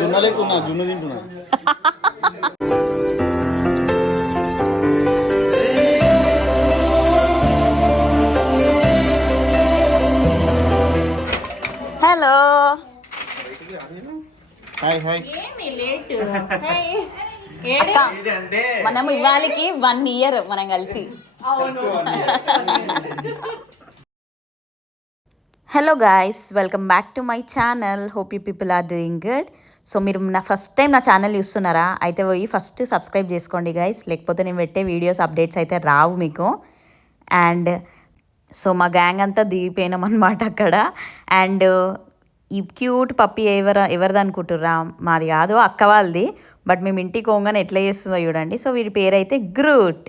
దున్నలేకున్నా జున్ను తింటున్నా. Hello hi hi. మనం ఇవాళకి 1 year మనం కలిసి. Hello guys, welcome back to my channel. Hope you people are doing good. So మీరు నా ఫస్ట్ టైం నా ఛానల్ చూస్తున్నారా? అయితే పోయి ఫస్ట్ సబ్స్క్రైబ్ చేసుకోండి గైస్, లేకపోతే నేను పెట్టే వీడియోస్ అప్డేట్స్ అయితే రావు మీకు. అండ్ సో మా గ్యాంగ్ అంతా దిగిపోయినాం అనమాట అక్కడ. అండ్ ఈ క్యూట్ పప్పి ఎవరిది అనుకుంటుర్రా? మాది కాదు, అక్క వాళ్ళది. బట్ మేము ఇంటికి పోగానే ఎట్లా చేస్తుందో చూడండి. సో వీడి పేరు అయితే గ్రూట్.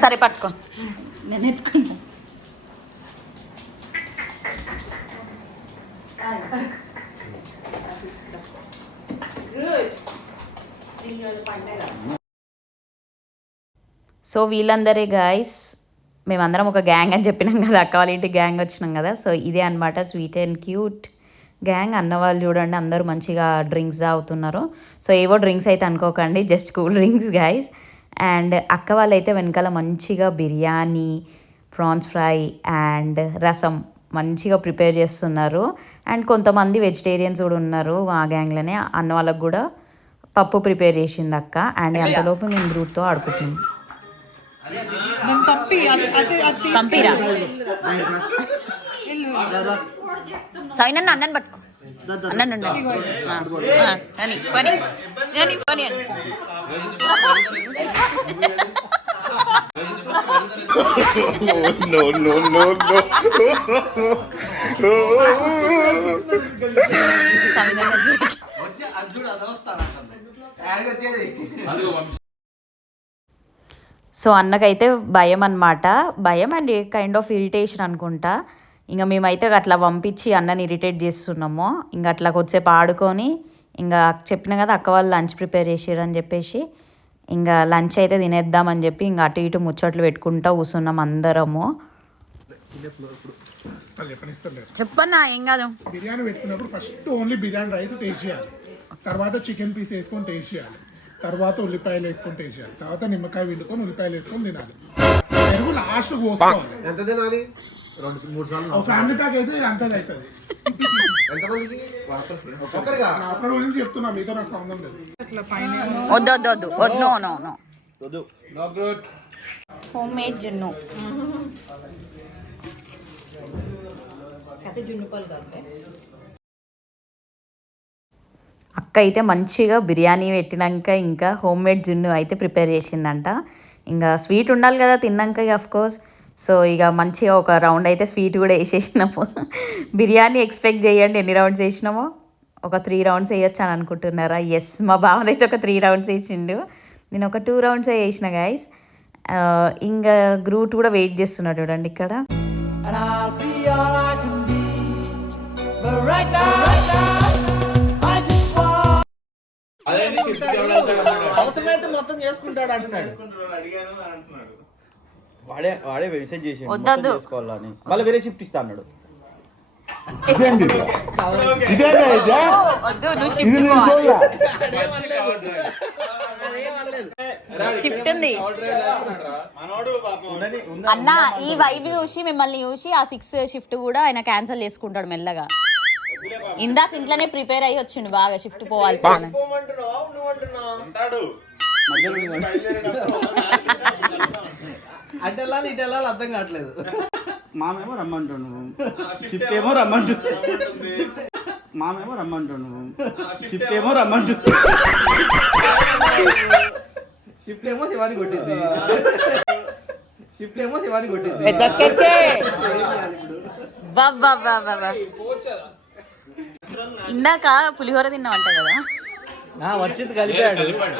సరే పట్టుకో, నేను ఎత్తుకుంటా. సో వీళ్ళందరే గాయస్, మేమందరం ఒక గ్యాంగ్ అని చెప్పినాం కదా, అక్క వాళ్ళ ఇంటి గ్యాంగ్ వచ్చినాం కదా. సో ఇదే అనమాట స్వీట్ అండ్ క్యూట్ గ్యాంగ్. అన్నవాళ్ళు చూడండి అందరూ మంచిగా డ్రింక్స్ తాగుతున్నారు. సో ఏవో డ్రింక్స్ అయితే అనుకోకండి, just cool drinks guys. And అక్క వాళ్ళు అయితే వెనకాల మంచిగా బిర్యానీ, ప్రాన్స్ ఫ్రై అండ్ రసం మంచిగా ప్రిపేర్ చేస్తున్నారు. అండ్ కొంతమంది వెజిటేరియన్స్ కూడా ఉన్నారు ఆ గ్యాంగ్లోనే. అన్న వాళ్ళకు కూడా పప్పు ప్రిపేర్ చేసింది అక్క. అండ్ అంతలోపు మేము గ్రూప్తో ఆడుకుంటున్నాం. పంపిరా సైనన్న అన్నని పట్టుకో, అన్నను సో అన్నకైతే భయం అన్నమాట, భయం అండ్ కైండ్ ఆఫ్ ఇరిటేషన్ అనుకుంటా. ఇంకా మేమైతే అట్లా పంపించి అన్నని ఇరిటేట్ చేస్తున్నాము. ఇంకా అట్లా కొద్దిసేపు ఆడుకొని ఇంకా చెప్పిన కదా అక్క వాళ్ళు లంచ్ ప్రిపేర్ చేసారని చెప్పేసి ఇంకా లంచ్ అయితే తినేద్దామని చెప్పి ఇంకా అటు ఇటు ముచ్చట్లు పెట్టుకుంటూ కూర్చున్నాం అందరము. చెప్పన్నా ఏం కాదు. బిర్యానీ పెట్టుకున్నప్పుడు first only biryani rice taste చేయాలి, తర్వాత చికెన్ పీస్ వేసుకొని టేస్ట్ చేయాలి, తర్వాత ఉల్లిపాయలు వేసుకొని టేస్ట్ చేయాలి, తర్వాత నిమ్మకాయ పిండుకొని ఉల్లిపాయలు వేసుకొని తినాలి. పెరుగు లాస్ట్ పోసుకోవాలి. ఎంత తినాలి? 2-3 సార్లు. ఫ్యామిలీ ప్యాక్ అయితే అంతది అవుతుంది. అక్కడ గురించి చెప్తున్నా, మీతో నాకు సంబంధం లేదు. హోమ్ మేడ్ జున్ను. అక్క అయితే మంచిగా బిర్యానీ పెట్టినాక ఇంకా హోమ్ మేడ్ జున్ను అయితే ప్రిపేర్ చేసిందంట. ఇంకా స్వీట్ ఉండాలి కదా తిన్నాక అఫ్ కోర్స్. సో ఇక మంచిగా ఒక రౌండ్ అయితే స్వీట్ కూడా వేసేసినాము. బిర్యానీ ఎక్స్పెక్ట్ చేయండి ఎన్ని రౌండ్స్ వేసినామో. ఒక 3 రౌండ్స్ వేయొచ్చు అని అనుకుంటున్నారా? ఎస్, మా బావన్ అయితే ఒక 3 రౌండ్స్ వేసిండు, నేను ఒక 2 రౌండ్స్ వేసిన గైస్. ఇంకా గ్రూట్ కూడా వెయిట్ చేస్తున్నాడు చూడండి ఇక్కడ. అవసరమైతే మొత్తం చేసుకుంటాడు అంటున్నాడు. వాడే మెసేజ్ చేసి చేసుకోవాలని మళ్ళీ వేరే షిఫ్ట్ ఇస్తా అన్నాడు. షిఫ్ట్ ఉంది అన్న. ఈ వైబ్ చూసి మిమ్మల్ని చూసి ఆ 6 షిఫ్ట్ కూడా ఆయన క్యాన్సిల్ చేసుకుంటాడు మెల్లగా. ఇందాక ఇంట్లోనే ప్రిపేర్ అయ్యి వచ్చిండు బాగా షిఫ్ట్ పోవాలి. అటు వెళ్ళాలి ఇటు వెళ్ళాలి అర్థం కావట్లేదు. మామేమో రమ్మంటాడు, షిఫ్ట్ ఏమో రమ్మంటాడు, మామేమో రమ్మంటాడు, షిఫ్ట్ ఏమో రమ్మంటాడు, షిఫ్ట్ ఏమో శివాని కొట్టింది, షిఫ్ట్ ఏమో శివాని కొట్టింది. ఇందాక పులిహోర తిన్నామంట కదా? వర్షిత్ కలిపాడు.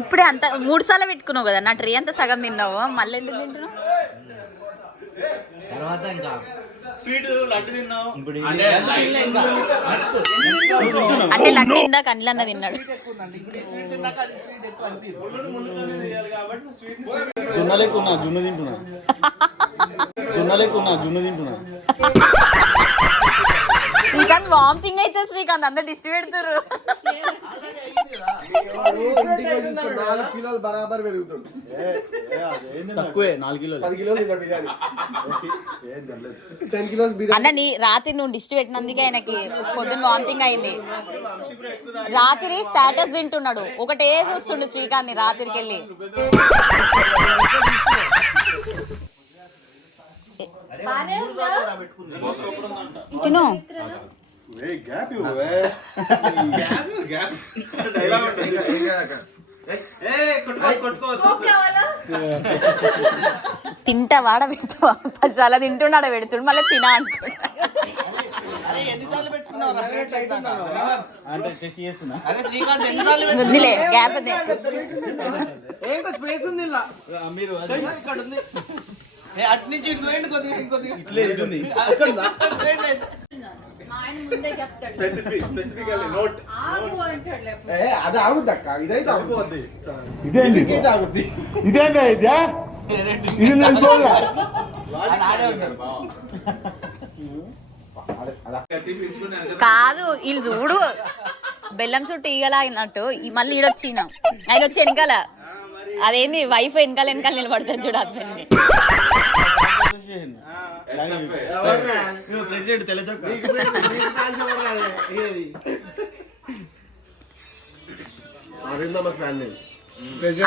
ఇప్పుడే అంత 3 సార్లు పెట్టుకున్నావు కదా, నా ట్రే అంతా సగం తిన్నావు, మళ్ళీ ఎందుకు తింటున్నావు? తర్వాత ఇంకా స్వీట్ లడ్డు తిన్నావు అంటే లడ్డు ఇందాక అనిలన్న తిన్నాడు. జున్నలేకున్నా జున్ను తింటున్నా జున్ను తింటున్నా. శ్రీకాంత్ వామిటింగ్ అయితే శ్రీకాంత్ అందరు దిష్టి పెడుతుర్రు. తక్కువే 4 కిలోలు 10 కిలోలు అన్న నీ రాత్రి నువ్వు దిష్టి పెట్టినందుకే ఆయనకి పొద్దున్న వామిటింగ్ అయింది. రాత్రి స్టాటస్ తింటున్నాడు, ఒకటే చూస్తుండు శ్రీకాంత్ ని రాత్రికి వెళ్ళి. తిను తింటా వాడ పెడతావా? 10 సార్లు తింటున్నాడు పెడుతుడు, మళ్ళీ తినా అంటున్నాడు. వద్దులే గ్యాప్ స్పేస్ ఉంది మీరు ఇక్కడ ఉంది అటు నుంచి అది ఆగుద్దక్క ఇదైతే ఆగుద్ది ఇదైతే ఆగుద్ది ఇదేందా ఇది కాదు వీళ్ళు చూడు బెల్లం చుట్టూ ఈగలాగినట్టు మళ్ళీ ఈడొచ్చిన ఆయన వచ్చి వెనకాల అదేంది వైఫ్ వెనకాల నిలబడతాడు చూడు హస్బెండ్ ని. ప్రెసిడెంట్ తెలచొక్క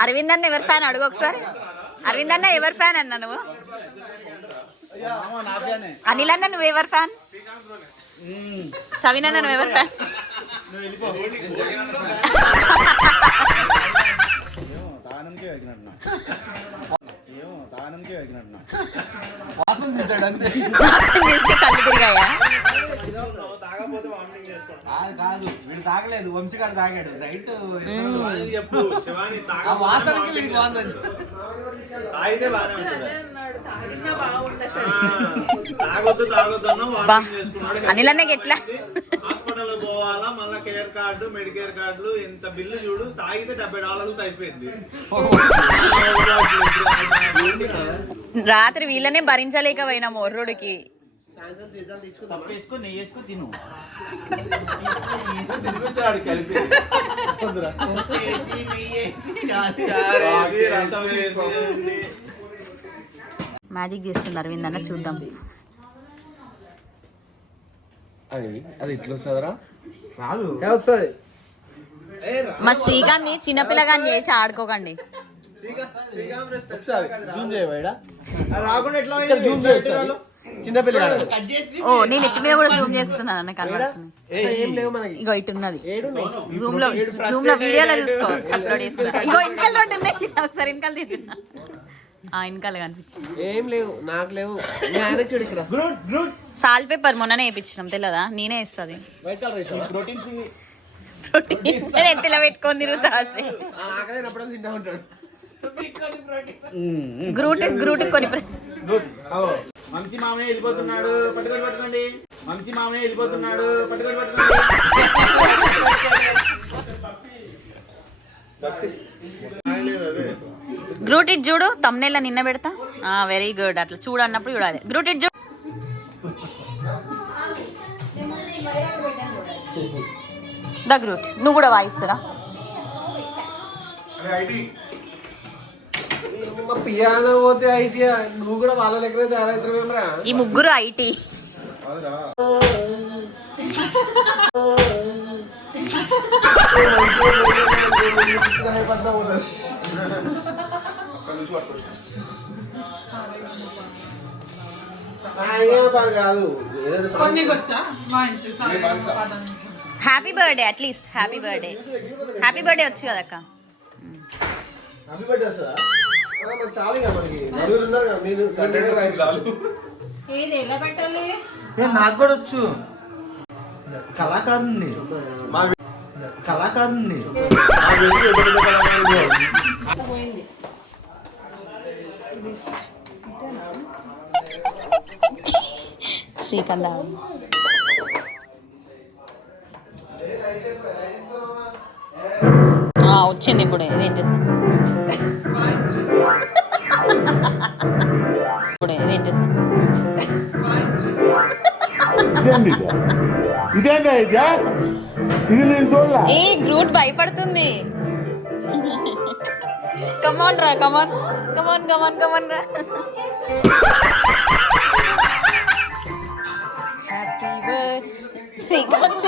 అరవింద్ అన్న ఎవరి ఫ్యాన్ అడుగు ఒకసారి. అరవింద్ అన్న ఎవరి ఫ్యాన్ అన్న నువ్వు? అనిల్ అన్న నువ్వు ఎవరి ఫ్యాన్? సవిన్ అన్న నువ్వు ఎవరి ఫ్యాన్? కళ్ళు తిరిగాయా? కాదు వీడు తాగలేదు, వంశీగాడు తాగాడు రైట్. వాసనకి వీడికి అనిల్ అన్నకి ఎట్లా హాస్పిటల్ పోవాలా, మళ్ళీ కేర్ కార్డు మెడికేర్ కార్డులు ఎంత బిల్లు చూడు. తాగితే $70 అయిపోయింది. రాత్రి వీళ్ళనే భరించలేకపోయినా మొర్రుడికి. తప్పేసుకొని నెయ్యి వేసుకొని తిను. మ్యాజిక్ చేస్తున్నారు అరవింద్ అన్న, చూద్దాం. అది ఇట్లా వస్తుందిరా? రాదు వస్తుంది. మా శ్రీకాంత్ చిన్నపిల్లగాని చేసి ఆడుకోకండి. రాకుండా ఎట్లా జూమ్ చేయొచ్చు చిన్నపిల్ల. ఓ నేను ఎత్తి మీద కూడా జూమ్ చేస్తున్నాను అన్న, కనబడుతుంది. ఇగో ఇటు ఉన్నది జూమ్ లో వీడియోలో చూసుకో, అప్లోడ్ చేస్తున్నా. ఇంకో ఇన్కల్ ఉంటుంది, ఒకసారి ఇన్కల్ తీసుకున్నా. ఇన్కల్ కనిపించింది. ఏం లేవు నాకు లేవు. సాల్ట్ పేపర్ మొన్ననే వేయించినాం తెలియదా? నేనే ఇస్తుంది ఎత్తిలో పెట్టుకొని తిరుగుతా. గ్రూట్ కొని వంశీ మామయ్య వెళ్ళిపోతున్నాడు, పట్టుకోండి. వంశీ మామయ్య వెళ్ళిపోతున్నాడు, పట్టుకోండి. గ్రూట్ ఇట్ చూడు, తమ్నెల్ నిన్న పెడతా. వెరీ గుడ్, అట్లా చూడు అన్నప్పుడు చూడాలి. గ్రూట్ ఇట్ చూడు. ద గ్రూట్ నువ్వు కూడా వాయిస్తురా. పియానో పోతే ఐటీ, నువ్వు కూడా వాళ్ళ దగ్గర తయారవుతావేమరా? ఈ ముగ్గురు IT. Happy birthday, at least happy birthday. Happy birthday వచ్చు కదా అక్క. హ్యాపీ బర్త్డే వస్తుందా? చాలు ఇక మనకి నలుగురు ఉన్నారు కదా, మీరు నాకు కూడా వచ్చు. కళాకారుని శ్రీకాంత్ వచ్చింది ఇప్పుడు ఏంటి ఇప్పుడు ఏంటి ఏ గ్రూట్ భయపడుతుంది కమాన్ రా కమాన్ కమాన్ కమాన్ కమాన్ రా హ్యాపీ బర్త్ శ్రీకాంత్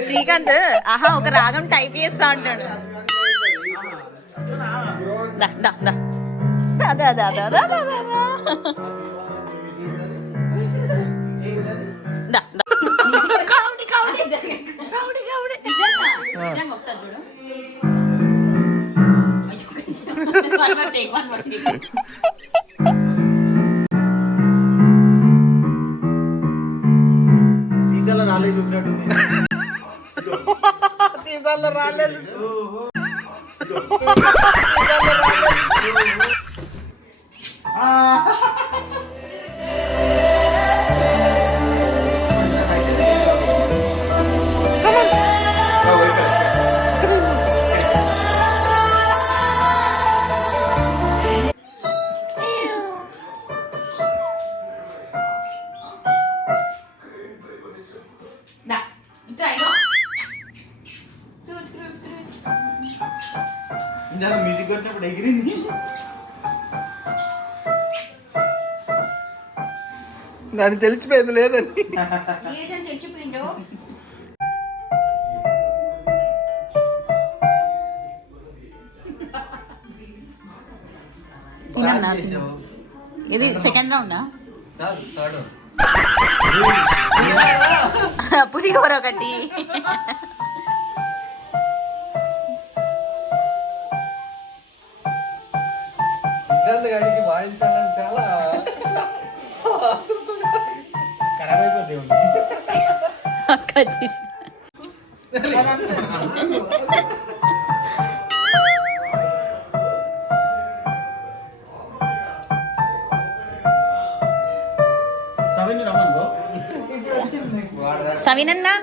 శ్రీకాంత్ ఆహా ఒక రాగం టైప్ చేస్తా ఉంటాడు దా దా దా దా దా దా దా దా దా దా కామెడీ కామెడీ కామెడీ కామెడీ నిజంగా వస్తాడు చూడు వన్ మోర్ టేక్ సీసాలో రాలేదు చూపినట్టుంది సీసాలో రాలేదు మ్యూజిక్ కొట్టినప్పుడు ఎగిరింది దానికి తెలిసిపోయింది లేదని తెలిసిపోయిందో ఇది సెకండ్ రౌండా పులిహోర ఒకటి గాడికి వాయించాలని చాలా ఖరాబ్ అయిపోతుంది అక్క చూసి సవినన్నా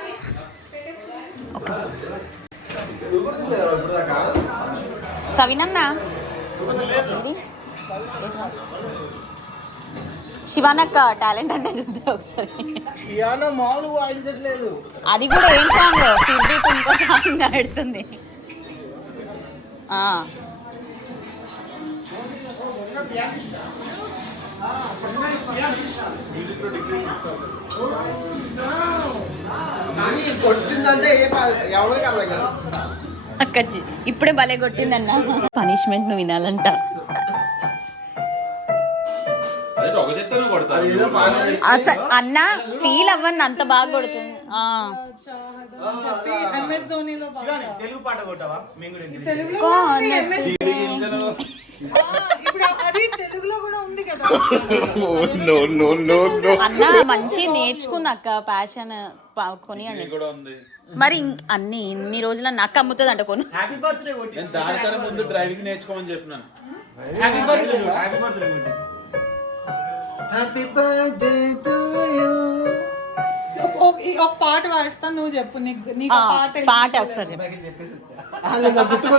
సవినన్నా శివానక్క టాలెంట్ అంటే చూద్దాం ఒకసారి మామూలు వాయించట్లేదు అది కూడా ఏం సాంగ్ ఫీడ్బ్యాక్ ఇంకో సాంగ్ ఆడుతుంది కొట్టిందంటే ఎవరికి అర్థం కాదు అక్కచ్చి ఇప్పుడే భలే కొట్టిందన్న పనిష్మెంట్ నువ్వు వినాలంట అన్న ఫీల్ అవ్వండి అంత బాగా కొడుతుంది తెలుగు పాట కొట్టావా అన్న మంచి నేర్చుకుంది అక్క ప్యాషన్ కొనియండి మరి అన్ని ఇన్ని రోజుల నాకు అమ్ముతుంది అంట కొను హ్యాపీ బర్త్డే దానికన్నా ముందు డ్రైవింగ్ నేర్చుకోమని చెప్పినాను happy birthday happy birthday happy birthday to you ఒక పాట వాయిస్తా నువ్వు చెప్పు నీకు పాట ఒకసారి చెప్పు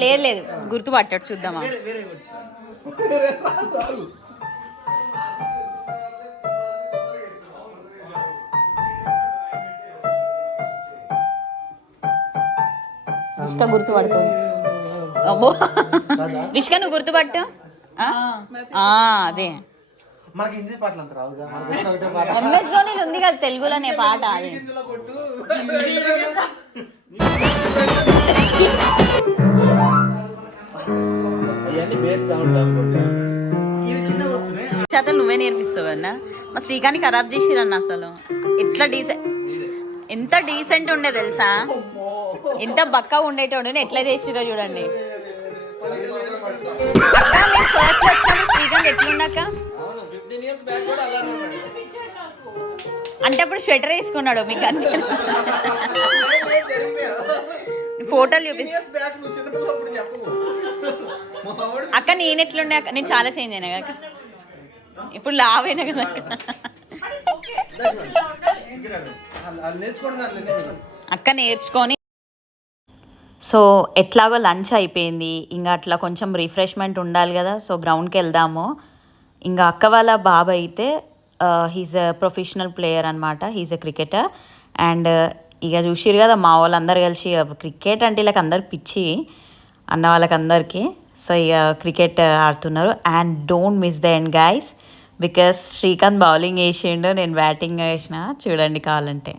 లేదు లేదు గుర్తుపట్టాడు చూద్దామా విష్క గుర్తుపడుతుంది అబ్బో విష్క నువ్వు గుర్తుపట్టు అదే మనకి హిందీ పాటలు అంత రావుగా ఎంఎస్ ధోనిలో ఉంది కదా తెలుగులోనే పాట అది చేతలు నువ్వే నేర్పిస్తావు అన్న మా శ్రీకాంత్ ఖరాబ్ చేసిరన్న అసలు ఎట్లా ఎంత డీసెంట్ ఉండే తెలుసా ఎంత బక్క ఉండేటోడు ఎట్లా చేసిరో చూడండి అక్క మీరు ఫస్ట్ వచ్చిన శ్రీకాంత్ ఎట్లున్నాక అంటే అప్పుడు స్వెటర్ వేసుకున్నాడు మీకు ఫోటోలు చూపిస్తా బ్యాక్ నువ్వు చిన్నపిల్ల అప్పుడు చెప్పవు. అక్క నేను ఎట్లుండే అక్క, నేను చాలా చేంజ్ అయినా కదా ఇప్పుడు లావైనా కదా అక్క. వాళ్ళు నేర్చుకుంటున్నారు అక్క నేర్చుకొని. సో ఎట్లాగో లంచ్ అయిపోయింది, ఇంకా అట్లా కొంచెం రిఫ్రెష్మెంట్ ఉండాలి కదా. సో గ్రౌండ్కి వెళ్దాము. ఇంకా అక్క వాళ్ళ బాబు అయితే హీజ్ అ ప్రొఫెషనల్ ప్లేయర్ అనమాట, హీజ్ అ క్రికెటర్. అండ్ ఇక చూసిరు కదా మా వాళ్ళందరూ కలిసి క్రికెట్ అంటే వీళ్ళకి అందరికి పిచ్చి అన్న వాళ్ళకందరికీ. సో ఇక క్రికెట్ ఆడుతున్నారు. And don't miss the end guys, because Srikanth bowling వేసిండు, నేను బ్యాటింగ్ వేసిన. చూడండి కావాలంటే.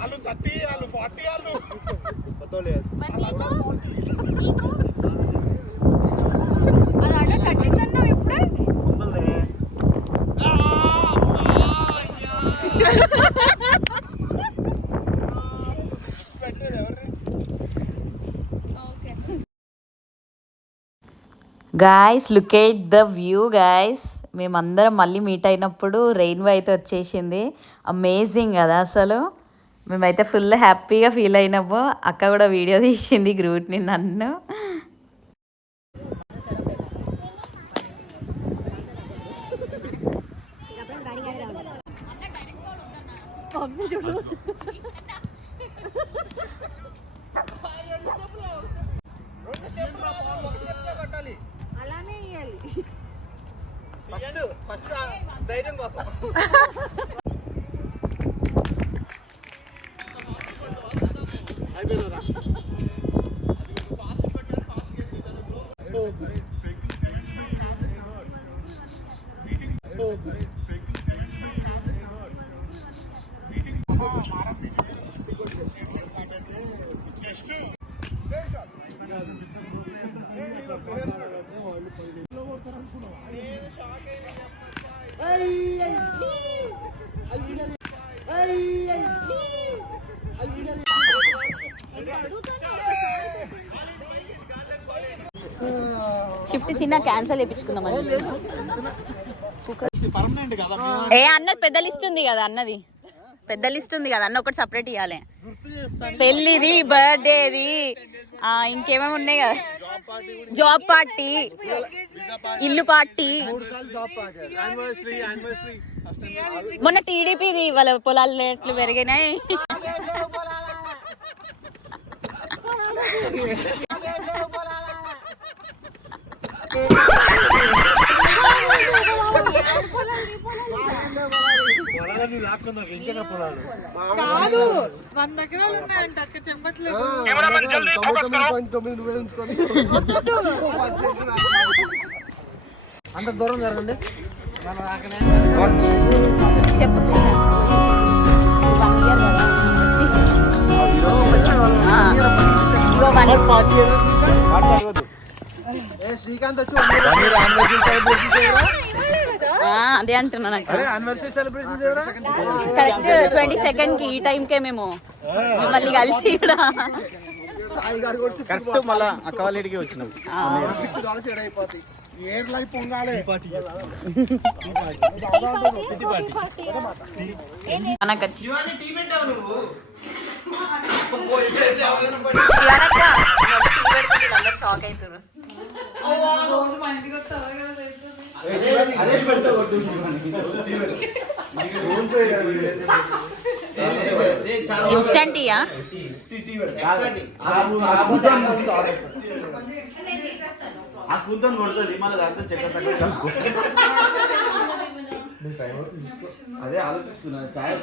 వాళ్ళు 30 వాళ్ళు 40 వాళ్ళు guys look at the view guys. మేమందరం మళ్ళీ మీట్ అయినప్పుడు రెయిన్బో అయితే వచ్చేసింది. అమేజింగ్ కదా అసలు. మేమైతే ఫుల్ హ్యాపీగా ఫీల్ అయినాము. అక్క కూడా వీడియో తీసింది గ్రూప్ని నన్ను. ఫస్ట్ ధైర్యం కోసం. షిఫ్ట్ చిన్న క్యాన్సల్ చేయించుకుందాం. ఏ అన్నది పెద్ద లిస్ట్ ఉంది కదా, అన్నది పెద్ద లిస్ట్ ఉంది కదా, అన్న ఒకటి సపరేట్ ఇవ్వాలి. పెళ్ళిది, బర్త్డేది, ఇంకేమేమి ఉన్నాయి కదా, జాబ్ పార్టీ, ఇల్లు పార్టీ, మొన్న టీడీపీది వాళ్ళ పొలాల రేట్లు పెరిగినాయి. కాదు 100 ఎకరాలు ఉన్నాయంట అక్క, చెప్పట్లేదు. అంత దూరం జరగండి. చెప్పు శ్రీకాంత్ వచ్చి అదే అంటున్నాను. కరెక్ట్ 22nd కి ఈ టైంకే మేము మళ్ళీ కలిసి కరెక్ట్ మళ్ళా అక్క వాళ్ళ ఇంటికి వచ్చినాం. Air life పొంగాలి. ఇన్స్టంట్ ఇయా ఆ స్పూన్ తో కొడుతుంది మన దాంతో చక్కెర తక్కువ. అదే ఆలోచిస్తున్నా. చాయ్